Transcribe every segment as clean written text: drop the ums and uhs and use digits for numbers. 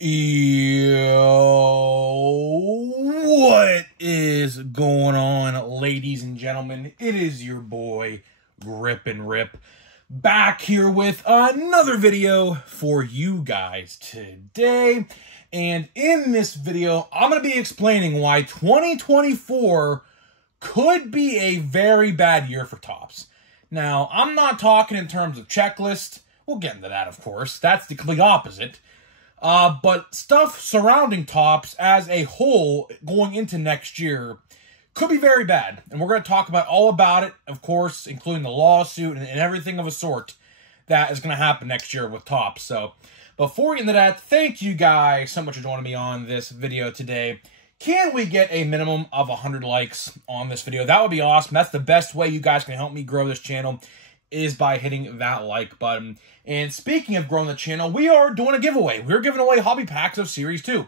Yo, what is going on, ladies and gentlemen? It is your boy, Grip and Rip, back here with another video for you guys today. And in this video, I'm going to be explaining why 2024 could be a very bad year for Topps. Now, I'm not talking in terms of checklist. We'll get into that, of course. That's the complete opposite. But stuff surrounding Topps as a whole going into next year could be very bad. And we're going to talk about all about it, of course, including the lawsuit and everything of a sort that is going to happen next year with Topps. So before we get into that, thank you guys so much for joining me on this video today. Can we get a minimum of 100 likes on this video? That would be awesome. That's the best way you guys can help me grow this channel, is by hitting that like button. And speaking of growing the channel, we are doing a giveaway. We're giving away hobby packs of Series 2.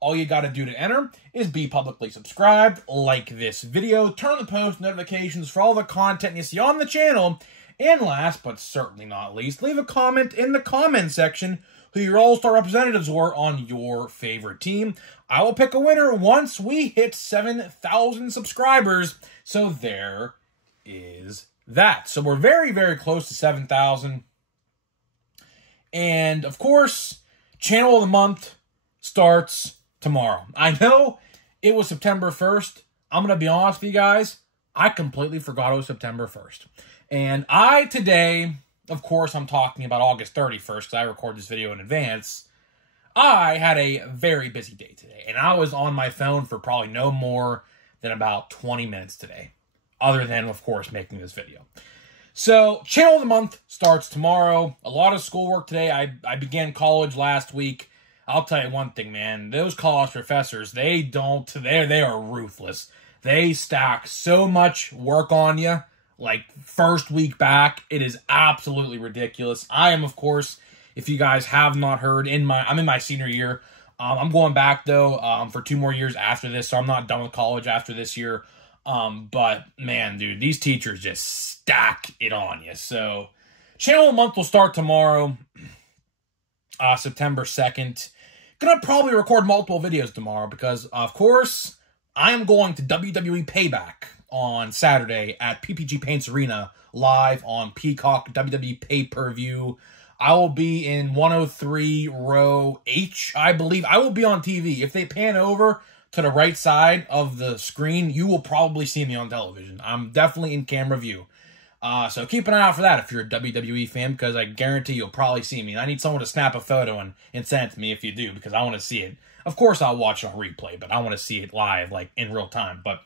All you got to do to enter is be publicly subscribed, like this video, turn on the post notifications for all the content you see on the channel, and last but certainly not least, leave a comment in the comment section who your all-star representatives were on your favorite team. I will pick a winner once we hit 7,000 subscribers. So there is that. So we're very, very close to 7,000. And, of course, Channel of the Month starts tomorrow. I know it was September 1st. I'm going to be honest with you guys. I completely forgot it was September 1st. And today, of course, I'm talking about August 31st because I record this video in advance. I had a very busy day today. And I was on my phone for probably no more than about 20 minutes today. Other than, of course, making this video. So, Channel of the Month starts tomorrow. A lot of schoolwork today. I began college last week. I'll tell you one thing, man. Those college professors, they are ruthless. They stack so much work on you. Like, first week back, it is absolutely ridiculous. I am, of course, if you guys have not heard, I'm in my senior year. I'm going back, though, for 2 more years after this, so I'm not done with college after this year. But, man, dude, these teachers just stack it on you. So, Channel of the Month will start tomorrow, September 2nd. Gonna probably record multiple videos tomorrow because, of course, I am going to WWE Payback on Saturday at PPG Paints Arena, live on Peacock WWE Pay-Per-View. I will be in 103 row H, I believe. I will be on TV. If they pan over to the right side of the screen, you will probably see me on television. I'm definitely in camera view. So keep an eye out for that if you're a WWE fan, because I guarantee you'll probably see me. And I need someone to snap a photo and send it to me if you do, because I want to see it. Of course, I'll watch it on replay, but I want to see it live, like in real time. But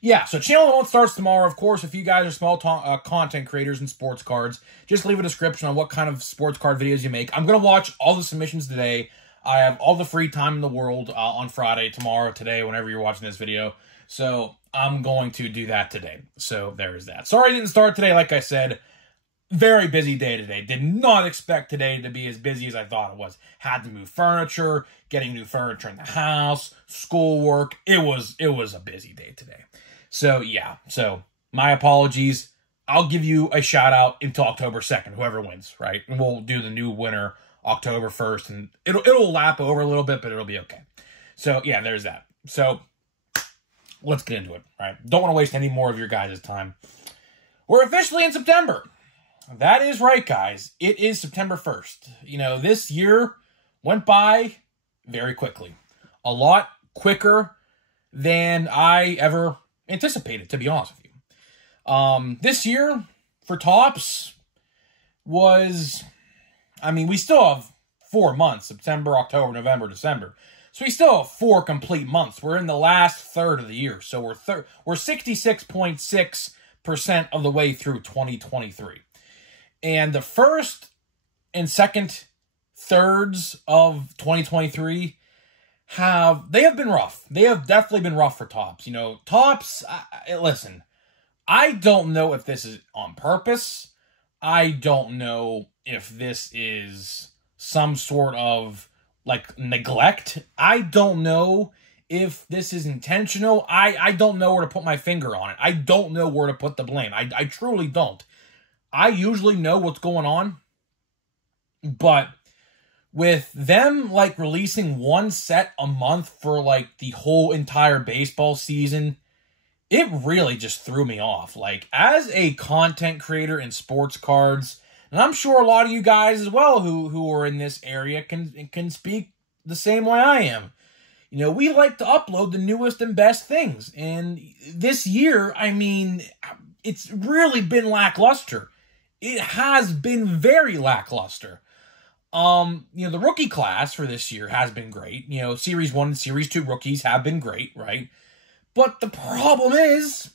yeah, so Channel of the Month starts tomorrow. Of course, if you guys are small content creators in sports cards, just leave a description on what kind of sports card videos you make. I'm going to watch all the submissions today. I have all the free time in the world on Friday, tomorrow, today, whenever you're watching this video. So I'm going to do that today. So there is that. Sorry I didn't start today, like I said. Very busy day today. Did not expect today to be as busy as I thought it was. Had to move furniture, getting new furniture in the house, schoolwork. It was a busy day today. So yeah, so my apologies. I'll give you a shout out until October 2nd, whoever wins, right? And we'll do the new winner October 1st, and it'll lap over a little bit, but it'll be okay. So yeah, there's that. So let's get into it, right? Don't want to waste any more of your guys' time. We're officially in September. That is right, guys. It is September 1st. You know, this year went by very quickly. A lot quicker than I ever anticipated, to be honest with you. This year, for Topps, was... I mean, we still have 4 months, September, October, November, December. So we still have 4 complete months. We're in the last third of the year. So we're 66.6% of the way through 2023. And the first and second thirds of 2023 have been rough. They have definitely been rough for Topps. You know, Topps, listen, I don't know if this is on purpose. I don't know if this is some sort of, like, neglect. I don't know if this is intentional. I don't know where to put my finger on it. I don't know where to put the blame. I truly don't. I usually know what's going on, but with them, like, releasing one set a month for, like, the whole entire baseball season, it really just threw me off. Like, as a content creator in sports cards, and I'm sure a lot of you guys as well who are in this area can speak the same way I am. You know, we like to upload the newest and best things. And this year, I mean, it's really been lackluster. It has been very lackluster. You know, the rookie class for this year has been great. You know, Series 1 and Series 2 rookies have been great, right? But the problem is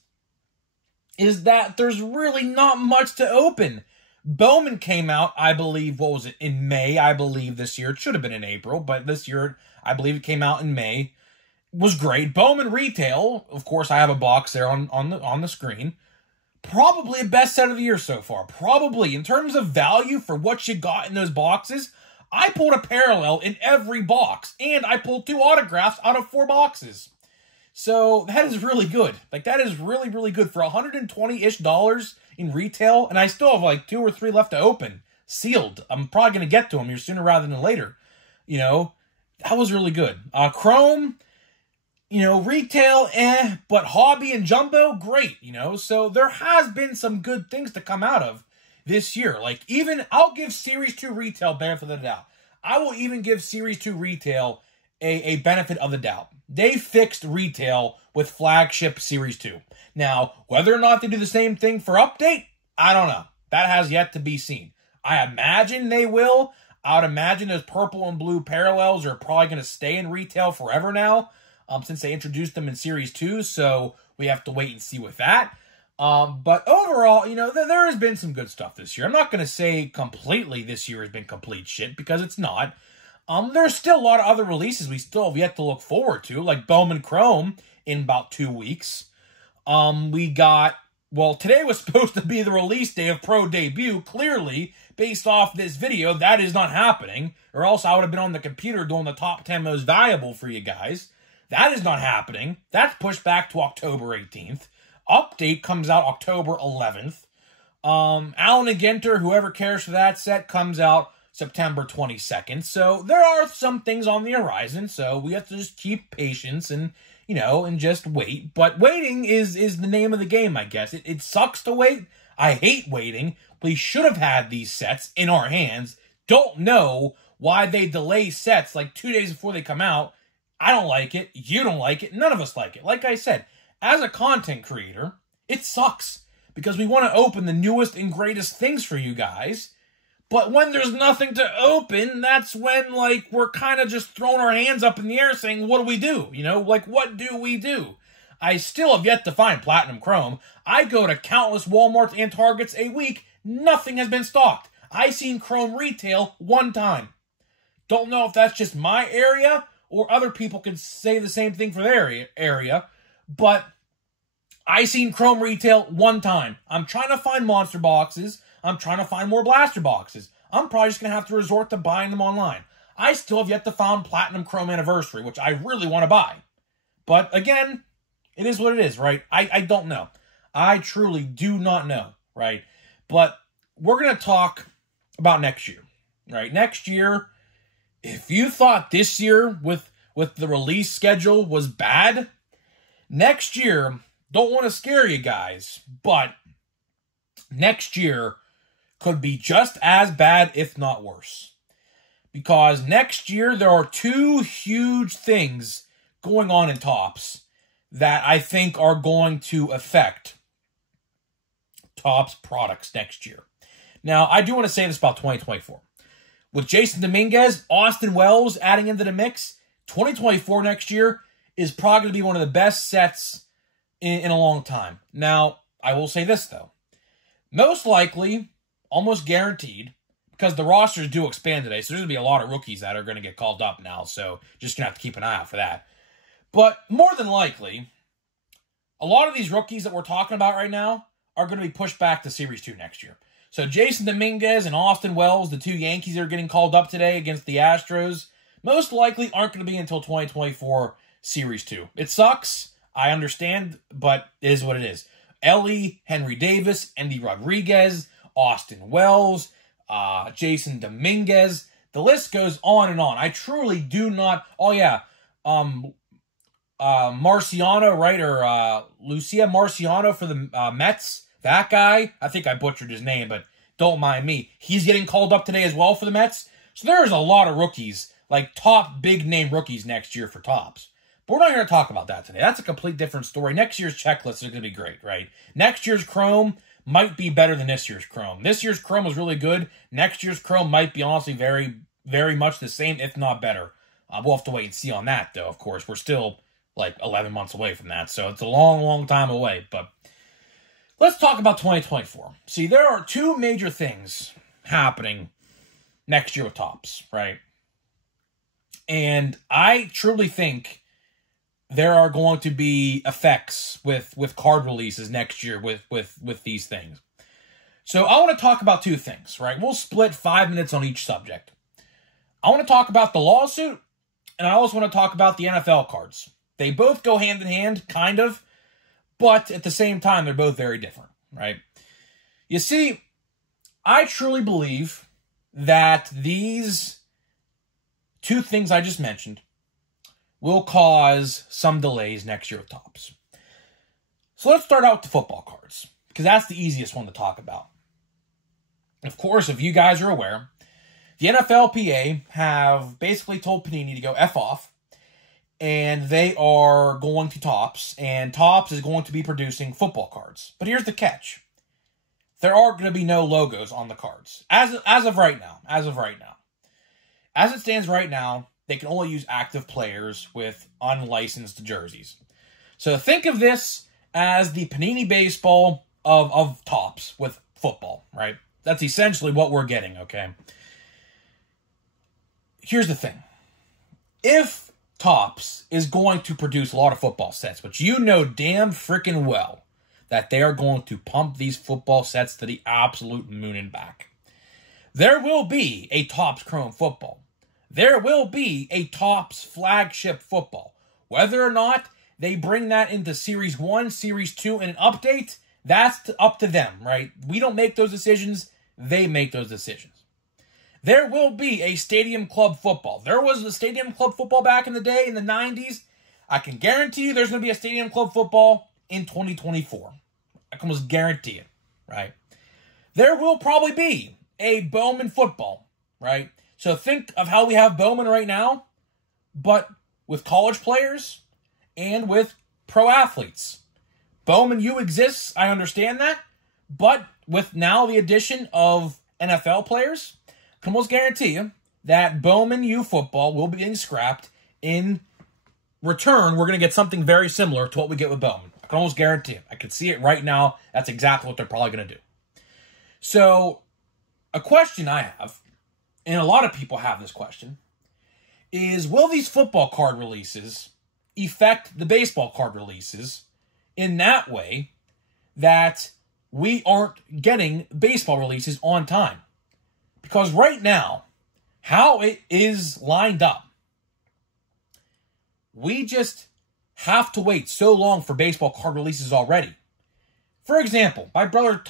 that there's really not much to open. Bowman came out, I believe, what was it, in May, I believe, this year. It should have been in April, but this year, I believe it came out in May. It was great. Bowman Retail, of course, I have a box there on the screen. Probably the best set of the year so far. Probably. In terms of value for what you got in those boxes, I pulled a parallel in every box, and I pulled 2 autographs out of 4 boxes. So that is really good. Like, that is really, really good for $120-ish in retail, and I still have like 2 or 3 left to open, sealed. I'm probably going to get to them here sooner rather than later. You know, that was really good. Chrome, you know, retail, but hobby and jumbo, great, you know. So there has been some good things to come out of this year. Like, even, I'll give Series 2 retail benefit of the doubt. I will even give Series 2 retail a benefit of the doubt. They fixed retail with flagship Series 2. Now, whether or not they do the same thing for update, I don't know. That has yet to be seen. I imagine they will. I would imagine those purple and blue parallels are probably going to stay in retail forever now, since they introduced them in Series 2, so we have to wait and see with that. But overall, you know, there has been some good stuff this year. I'm not going to say completely this year has been complete shit, because it's not. There's still a lot of other releases we still have yet to look forward to, like Bowman Chrome in about 2 weeks. We got, well, today was supposed to be the release day of Pro Debut. Clearly, based off this video, that is not happening, or else I would have been on the computer doing the top 10 most valuable for you guys. That is not happening. That's pushed back to October 18th. Update comes out October 11th. Allen and Ginter, whoever cares for that set, comes out September 22nd. So there are some things on the horizon, so we have to just keep patience and, you know, and just wait. But waiting is the name of the game, I guess. It sucks to wait. I hate waiting. We should have had these sets in our hands. Don't know why they delay sets like 2 days before they come out. I don't like it. You don't like it. None of us like it. Like I said, as a content creator, it sucks because we want to open the newest and greatest things for you guys. But when there's nothing to open, that's when, like, we're kind of just throwing our hands up in the air saying, what do we do? You know, like, what do we do? I still have yet to find Platinum Chrome. I go to countless Walmarts and Targets a week. Nothing has been stocked. I seen Chrome retail 1 time. Don't know if that's just my area or other people could say the same thing for their area. But I seen Chrome retail 1 time. I'm trying to find monster boxes. I'm trying to find more blaster boxes. I'm probably just going to have to resort to buying them online. I still have yet to find Platinum Chrome Anniversary, which I really want to buy. But again, it is what it is, right? I don't know. I truly do not know, right? But we're going to talk about next year, right? Next year, if you thought this year with the release schedule was bad, next year, don't want to scare you guys, but next year could be just as bad, if not worse. Because next year, there are 2 huge things going on in Topps that I think are going to affect Topps products next year. Now, I do want to say this about 2024. With Jason Dominguez, Austin Wells adding into the mix, 2024 next year is probably going to be one of the best sets in a long time. Now, I will say this, though. Most likely, almost guaranteed, because the rosters do expand today, so there's going to be a lot of rookies that are going to get called up now, so just going to have to keep an eye out for that. But more than likely, a lot of these rookies that we're talking about right now are going to be pushed back to Series 2 next year. So Jason Dominguez and Austin Wells, the 2 Yankees that are getting called up today against the Astros, most likely aren't going to be until 2024 Series 2. It sucks, I understand, but it is what it is. Ellie, Henry Davis, Andy Rodriguez, Austin Wells, Jason Dominguez. The list goes on and on. I truly do not... Oh, yeah. Marciano, right? Or Lucia Marciano for the Mets. That guy. I think I butchered his name, but don't mind me. He's getting called up today as well for the Mets. So there's a lot of rookies, like top big-name rookies next year for Topps. But we're not going to talk about that today. That's a complete different story. Next year's checklist is going to be great, right? Next year's Chrome might be better than this year's Chrome. This year's Chrome was really good. Next year's Chrome might be honestly very, very much the same, if not better. We'll have to wait and see on that, though, of course. We're still like 11 months away from that, so it's a long, long time away. But let's talk about 2024. See, there are two major things happening next year with Topps, right? And I truly think there are going to be effects with card releases next year with these things. So I want to talk about two things, right? We'll split 5 minutes on each subject. I want to talk about the lawsuit, and I also want to talk about the NFL cards. They both go hand in hand, kind of, but at the same time, they're both very different, right? You see, I truly believe that these two things I just mentioned will cause some delays next year with Topps. So let's start out with the football cards, because that's the easiest one to talk about. Of course, if you guys are aware, the NFLPA have basically told Panini to go F off, and they are going to Topps, and Topps is going to be producing football cards. But here's the catch. There are going to be no logos on the cards. As of right now. As it stands right now, they can only use active players with unlicensed jerseys. So think of this as the Panini baseball of Topps with football, right? That's essentially what we're getting, okay? Here's the thing. If Topps is going to produce a lot of football sets, which you know damn freaking well that they are going to pump these football sets to the absolute moon and back, there will be a Topps Chrome football. There will be a Topps flagship football. Whether or not they bring that into Series 1, Series 2, and an update, that's up to them, right? We don't make those decisions. They make those decisions. There will be a Stadium Club football. There was a Stadium Club football back in the day, in the 90s. I can guarantee you there's going to be a Stadium Club football in 2024. I can almost guarantee it, right? There will probably be a Bowman football, right? So think of how we have Bowman right now, but with college players and with pro athletes. Bowman U exists, I understand that, but with now the addition of NFL players, I can almost guarantee you that Bowman U football will be getting scrapped. In return, we're going to get something very similar to what we get with Bowman. I can almost guarantee it. I can see it right now. That's exactly what they're probably going to do. So, a question I have, and a lot of people have this question, is will these football card releases affect the baseball card releases in that way that we aren't getting baseball releases on time? Because right now, how it is lined up, we just have to wait so long for baseball card releases already. For example, my brother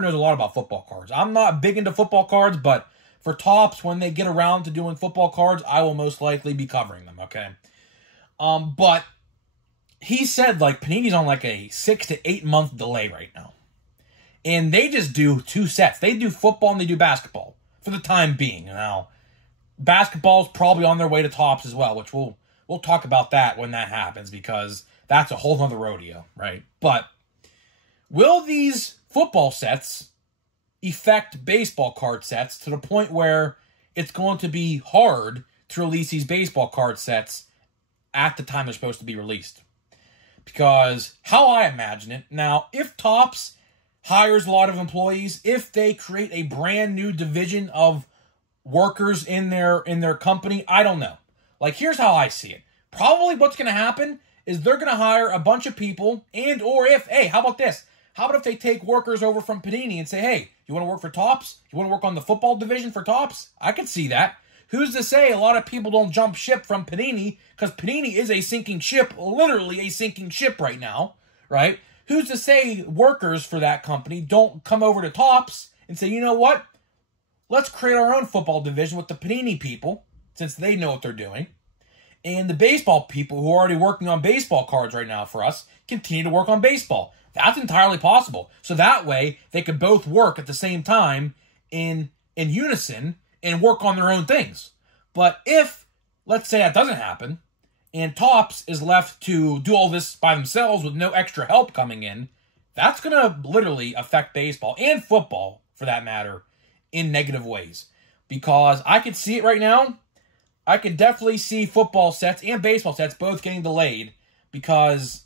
knows a lot about football cards. I'm not big into football cards, but for Topps, when they get around to doing football cards, I will most likely be covering them, okay? But he said, like, Panini's on like a 6 to 8 month delay right now. And they just do two sets. They do football and they do basketball for the time being. Now, basketball's probably on their way to Topps as well, which we'll talk about that when that happens, because that's a whole other rodeo, right? But will these football sets affect baseball card sets to the point where it's going to be hard to release these baseball card sets at the time they're supposed to be released? Because how I imagine it, now, if Topps hires a lot of employees, if they create a brand new division of workers in their company, I don't know. Like, here's how I see it. Probably what's going to happen is they're going to hire a bunch of people, and or if, hey, how about this? How about if they take workers over from Panini and say, hey, you want to work for Topps? You want to work on the football division for Topps? I could see that. Who's to say a lot of people don't jump ship from Panini, because Panini is a sinking ship, literally a sinking ship right now, right? Who's to say workers for that company don't come over to Topps and say, you know what? let's create our own football division with the Panini people, since they know what they're doing. And the baseball people who are already working on baseball cards right now for us continue to work on baseball. That's entirely possible. So that way, they could both work at the same time in unison and work on their own things. But if, let's say that doesn't happen, and Topps is left to do all this by themselves with no extra help coming in, that's going to literally affect baseball and football, for that matter, in negative ways. Because I could see it right now. I could definitely see football sets and baseball sets both getting delayed because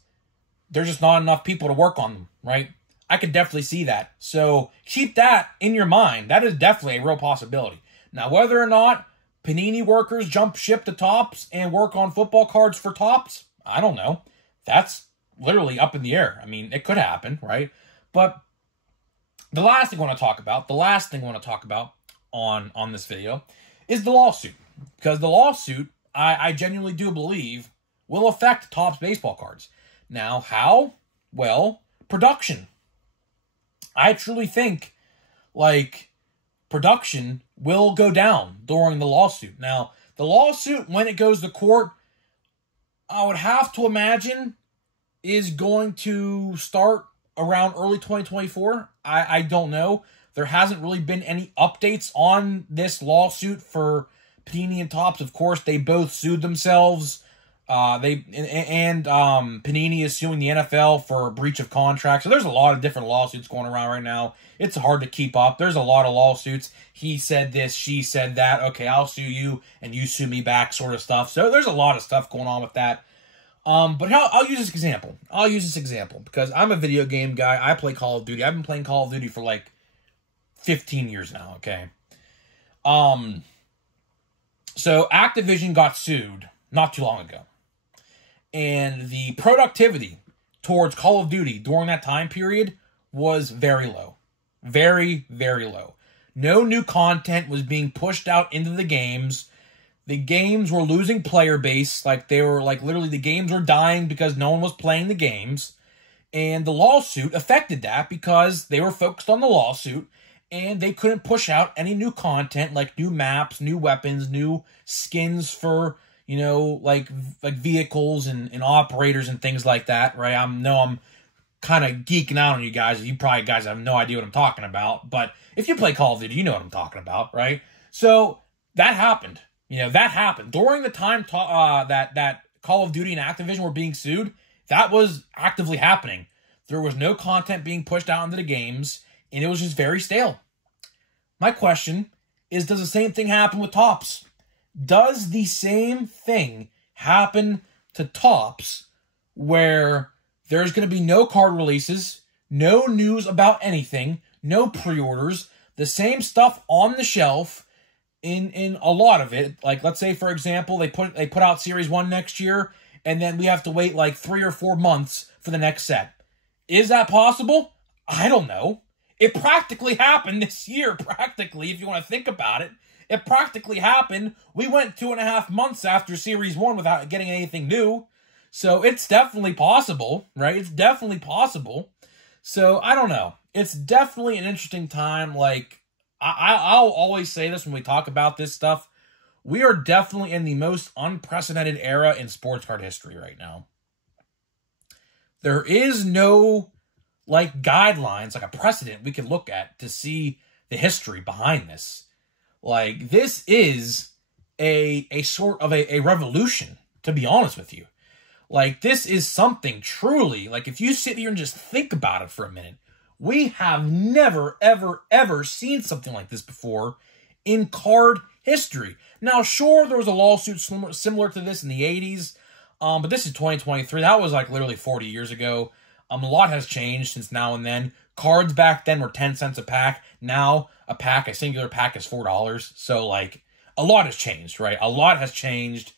there's just not enough people to work on them, right? I could definitely see that. So keep that in your mind. That is definitely a real possibility. Now, whether or not Panini workers jump ship to Topps and work on football cards for Topps, I don't know. That's literally up in the air. I mean, it could happen, right? But the last thing I want to talk about, on this video is the lawsuit. Because the lawsuit, I genuinely do believe, will affect Topps baseball cards. Now, how? Well, production. I truly think, production will go down during the lawsuit. Now, the lawsuit, when it goes to court, I would have to imagine is going to start around early 2024. I don't know. There hasn't really been any updates on this lawsuit for Panini and Topps. Of course, they both sued themselves. Panini is suing the NFL for breach of contract. So there's a lot of different lawsuits going around right now. It's hard to keep up. There's a lot of lawsuits. He said this, she said that. Okay, I'll sue you and you sue me back, sort of stuff. So there's a lot of stuff going on with that. But I'll use this example. Because I'm a video game guy. I play Call of Duty. I've been playing Call of Duty for 15 years now, okay? So Activision got sued not too long ago. And the productivity towards Call of Duty during that time period was very low. Very, very low. No new content was being pushed out into the games. The games were losing player base. Literally the games were dying because no one was playing the games. And the lawsuit affected that because they were focused on the lawsuit. And they couldn't push out any new content, like new maps, new weapons, new skins for, vehicles and operators and things like that, right? I'm kind of geeking out on you guys. You probably guys have no idea what I'm talking about. But if you play Call of Duty, you know what I'm talking about, right? So that happened. That happened. During the time that Call of Duty and Activision were being sued, that was actively happening. There was no content being pushed out into the games. And it was just very stale. My question is, does the same thing happen with Topps? Does the same thing happen to Topps where there's going to be no card releases, no news about anything, no pre-orders, the same stuff on the shelf in a lot of it? Let's say, for example, they put out Series 1 next year, and then we have to wait 3 or 4 months for the next set. Is that possible? I don't know. It practically happened this year, if you want to think about it. It practically happened. We went 2.5 months after Series 1 without getting anything new. So it's definitely possible, right? It's definitely possible. So I don't know. It's definitely an interesting time. I'll always say this when we talk about this stuff. We are definitely in the most unprecedented era in sports card history right now. There is no guidelines, a precedent we can look at to see the history behind this. This is a sort of a revolution, to be honest with you. This is something truly, if you sit here and just think about it for a minute, we have never, ever, ever seen something like this before in card history. Now, sure, there was a lawsuit similar to this in the 80s, but this is 2023. That was literally 40 years ago. A lot has changed since now and then. Cards back then were 10 cents a pack. Now, a singular pack is $4. So, a lot has changed, right? A lot has changed.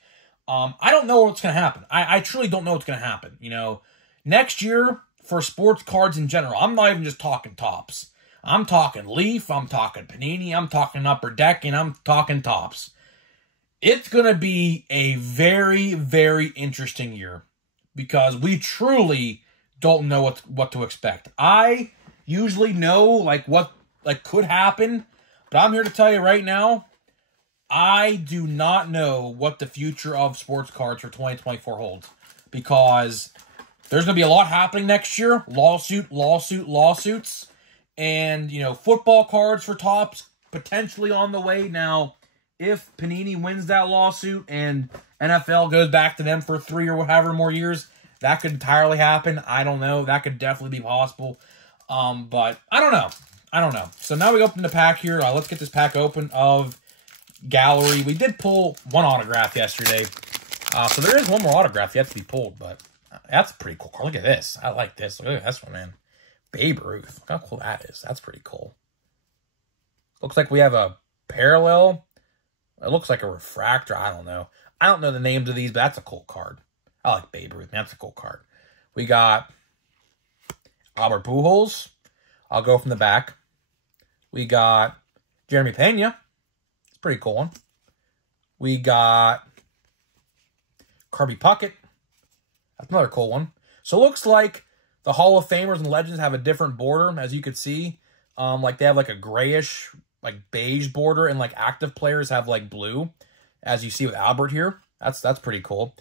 I don't know what's going to happen. I truly don't know what's going to happen. Next year, for sports cards in general, I'm not even just talking Topps. I'm talking Leaf, I'm talking Panini, I'm talking Upper Deck, and I'm talking Topps. It's going to be a very, very interesting year because we truly don't know what to expect. I usually know what could happen But I'm here to tell you right now, I do not know what the future of sports cards for 2024 holds. Because there's going to be a lot happening next year. Lawsuits. And, you know, football cards for Topps potentially on the way. Now, if Panini wins that lawsuit and NFL goes back to them for 3 or however more years, that could entirely happen. I don't know. That could definitely be possible. But I don't know. So now we open the pack here. Let's get this pack open of Gallery. We did pull one autograph yesterday. So there is one more autograph yet to be pulled, but that's a pretty cool card. Look at this. I like this. Look at this one, man. Babe Ruth. Look how cool that is. That's pretty cool. Looks like we have a parallel. It looks like a refractor. I don't know. I don't know the names of these, but that's a cool card. I like Babe Ruth. That's a cool card. We got Albert Pujols. I'll go from the back. We got Jeremy Pena. It's a pretty cool one. We got Kirby Puckett. That's another cool one. So it looks like the Hall of Famers and Legends have a different border, as you could see. Like they have like a grayish, like beige border, and like active players have like blue, as you see with Albert here. That's pretty cool.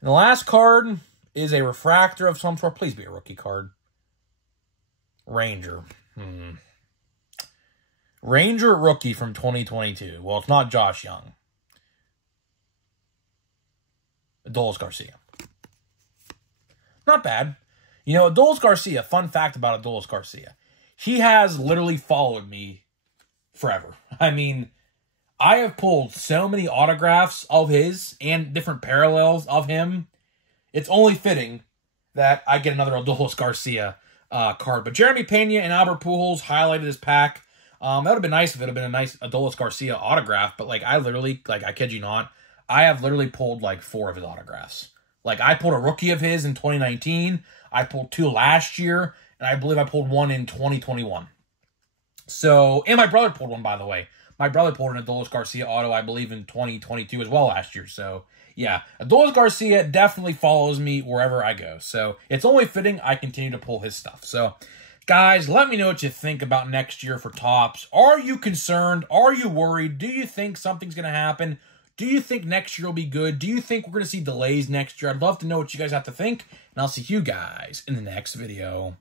And the last card is a refractor of some sort. Please be a rookie card. Ranger. Ranger rookie from 2022. Well, it's not Josh Young. Adolis Garcia. Not bad. You know, Adolis Garcia, fun fact about Adolis Garcia. He has literally followed me forever. I mean, I have pulled so many autographs of his and different parallels of him. It's only fitting that I get another Adolis Garcia card. But Jeremy Pena and Albert Pujols highlighted this pack. That would have been nice if it had been a nice Adolis Garcia autograph. But, like, I literally, like, I kid you not, I have literally pulled, like, 4 of his autographs. Like, I pulled a rookie of his in 2019. I pulled 2 last year. And I believe I pulled 1 in 2021. So, and my brother pulled one, by the way. My brother pulled an Adolis Garcia auto, I believe, in 2022 as well last year. So, yeah, Adolis Garcia definitely follows me wherever I go. So, it's only fitting I continue to pull his stuff. So, guys, let me know what you think about next year for Topps. Are you concerned? Are you worried? Do you think something's going to happen? Do you think next year will be good? Do you think we're going to see delays next year? I'd love to know what you guys have to think. And I'll see you guys in the next video.